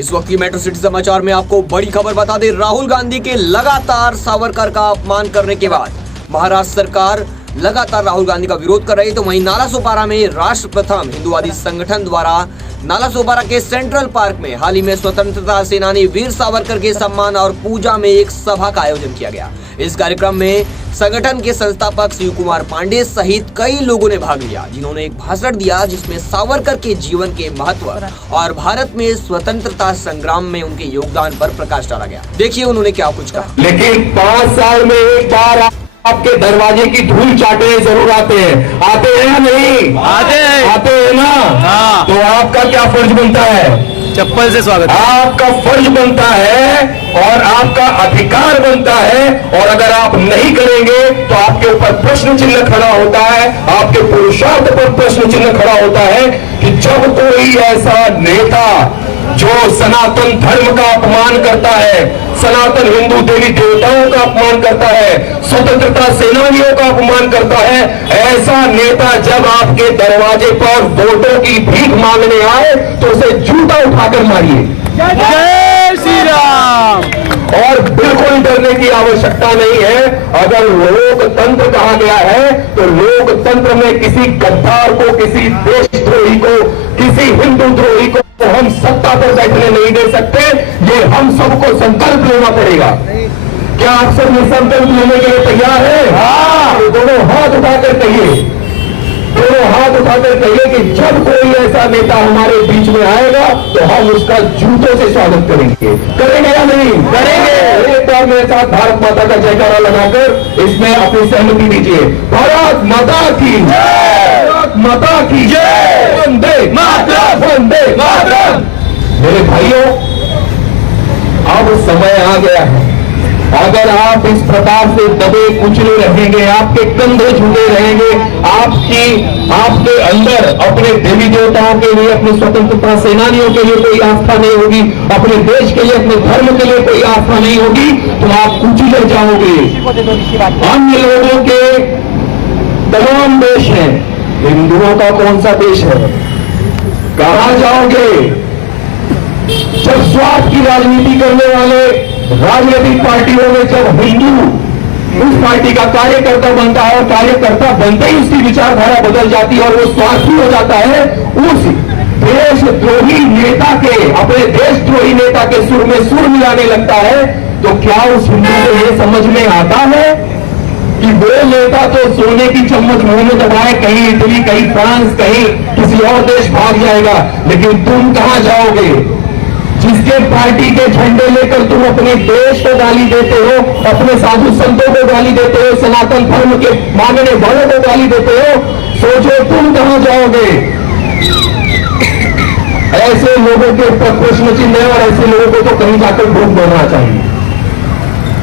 इस वक्त की मेट्रो सिटी समाचार में आपको बड़ी खबर बता दें। राहुल गांधी के लगातार सावरकर का अपमान करने के बाद महाराष्ट्र सरकार लगातार राहुल गांधी का विरोध कर रही है। तो वहीं नालासोपारा में राष्ट्र प्रथम हिंदुवादी संगठन द्वारा नालासोपारा के सेंट्रल पार्क में हाल ही में स्वतंत्रता सेनानी वीर सावरकर के सम्मान और पूजा में एक सभा का आयोजन किया गया। इस कार्यक्रम में संगठन के संस्थापक शिव कुमार पांडे सहित कई लोगों ने भाग लिया, जिन्होंने एक भाषण दिया जिसमें सावरकर के जीवन के महत्व और भारत में स्वतंत्रता संग्राम में उनके योगदान पर प्रकाश डाला गया। देखिए उन्होंने क्या कुछ कहा। लेकिन 5 साल में एक बार आपके दरवाजे की धूल चाटने जरूर आते हैं या नहीं? आते हैं ना। हाँ। तो आपका क्या फर्ज बनता है? चप्पल से स्वागत। आपका फर्ज बनता है और आपका अधिकार बनता है, और अगर आप नहीं करेंगे तो आपके ऊपर प्रश्न चिन्ह खड़ा होता है, आपके पुरुषार्थ पर प्रश्न चिन्ह खड़ा होता है कि जब कोई ऐसा नेता जो सनातन धर्म का अपमान करता है, सनातन हिंदू देवी देवताओं का अपमान करता है, स्वतंत्रता सेनानियों का अपमान करता है, ऐसा नेता जब आपके दरवाजे पर वोटों की भीख मांगने आए तो उसे जूता उठाकर मारिए। जय श्री राम। और बिल्कुल डरने की आवश्यकता नहीं है। अगर लोकतंत्र कहा गया है तो लोकतंत्र में किसी गद्दार को, किसी देशद्रोही को, किसी हिंदू द्रोही को हम सत्ता पर बैठने नहीं दे सकते। ये हम सबको संकल्प लेना पड़ेगा। क्या आप सब ये संकल्प लेने के लिए तैयार है? हाँ। तो दोनों हाथ उठाकर कहिए, दोनों हाथ उठाकर कहिए कि जब कोई ऐसा नेता हमारे बीच में आएगा तो हम उसका जूतों से स्वागत करेंगे। करेंगे या नहीं? करेंगे। एक बार मेरे साथ भारत माता का जयकारा लगाकर इसमें अपनी सहमति दीजिए। भारत माता की जय, भारत माता की जय, वंदे मातरम, वंदे मातरम। मेरे भाइयों, अब समय आ गया है। अगर आप इस प्रकार से दबे कुचले रहेंगे, आपके कंधे झुके रहेंगे, आपके अंदर अपने देवी देवताओं के लिए, अपने स्वतंत्रता सेनानियों के लिए कोई आस्था नहीं होगी, अपने देश के लिए, अपने धर्म के लिए कोई आस्था नहीं होगी, तो आप कुचले जाओगे। अन्य लोगों के तमाम देश हैं, हिंदुओं का कौन सा देश है? कहां जाओगे? जब स्वार्थ की राजनीति करने वाले राजनीतिक पार्टियों में जब हिंदू उस पार्टी का कार्यकर्ता बनता है और कार्यकर्ता बनते ही उसकी विचारधारा बदल जाती है और वो स्वार्थी हो जाता है, उस देशद्रोही नेता के, अपने देशद्रोही नेता के सुर में सुर मिलाने लगता है, तो क्या उस हिंदू को यह समझ में आता है कि वो नेता तो सोने की चम्मच मुंह में दबाए कहीं इटली, कहीं फ्रांस, कहीं किसी और देश भाग जाएगा, लेकिन तुम कहां जाओगे? जिसके पार्टी के झंडे लेकर तुम अपने देश को गाली देते हो, अपने साधु संतों को गाली देते हो, सनातन धर्म के मानने वालों को गाली देते हो, सोचो तुम कहां जाओगे? ऐसे लोगों के ऊपर प्रश्न चिन्ह है और ऐसे लोगों को तो कहीं जाकर वोट देना चाहिए।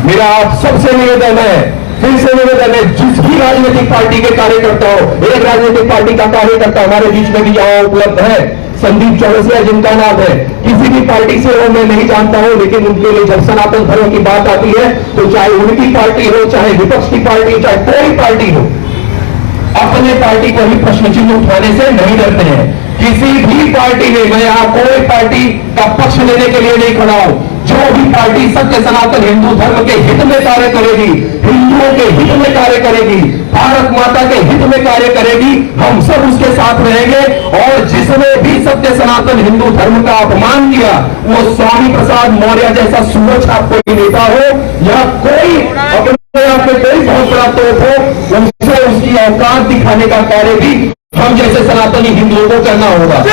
मेरा आप सबसे निवेदन है, फिर से निवेदन है, जिस भी राजनीतिक पार्टी के कार्यकर्ता हो, एक राजनीतिक पार्टी का कार्यकर्ता हमारे बीच में भी यहाँ उपलब्ध है, संदीप चौरसिया जिनका नाम है, किसी भी पार्टी से हो मैं नहीं जानता हूं, लेकिन उनके लिए जब सनातन धर्म की बात आती है तो चाहे उनकी पार्टी हो, चाहे विपक्ष की पार्टी हो, चाहे कोई पार्टी हो, अपने पार्टी को ही प्रश्न चिन्ह उठाने से नहीं डरते हैं। किसी भी पार्टी में, मैं यहां कोई पार्टी का पक्ष लेने के लिए नहीं खड़ा हूं, जो भी पार्टी सत्य सनातन हिंदू धर्म के हित में कार्य करेगी, हिंदुओं के हित में कार्य करेगी, भारत माता के हित में कार्य करेगी, हम सब उसके साथ रहेंगे। और जिसने भी सत्य सनातन हिंदू धर्म का अपमान किया, वो स्वामी प्रसाद मौर्य जैसा सूरज का कोई नेता हो या कोई अपने आप में कोई बहुत बड़ा तोप हो, उनसे उसकी औकात दिखाने का कार्य भी हम जैसे सनातनी हिंदुओं को करना होगा।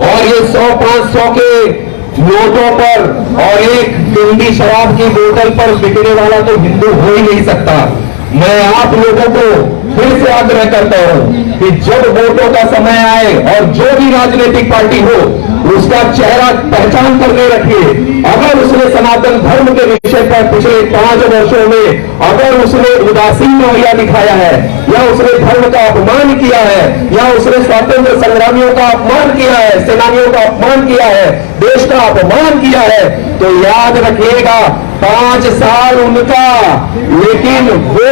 और ये 100-500 के नोटों पर और एक गंदी शराब की बोतल पर बिकने वाला तो हिंदू हो ही नहीं सकता। मैं आप लोगों को फिर से आग्रह करता हूं कि जब वोटों का समय आए और जो भी राजनीतिक पार्टी हो, उसका चेहरा पहचान करके रखिए। अगर उसने सनातन धर्म के विषय पर पिछले 5 वर्षों में अगर उसने उदासीन रवैया दिखाया है, या उसने धर्म का अपमान किया है, या उसने स्वतंत्र संग्रामियों का अपमान किया है, सेनानियों का अपमान किया है, देश का अपमान किया है, तो याद रखिएगा 5 साल उनका, लेकिन वो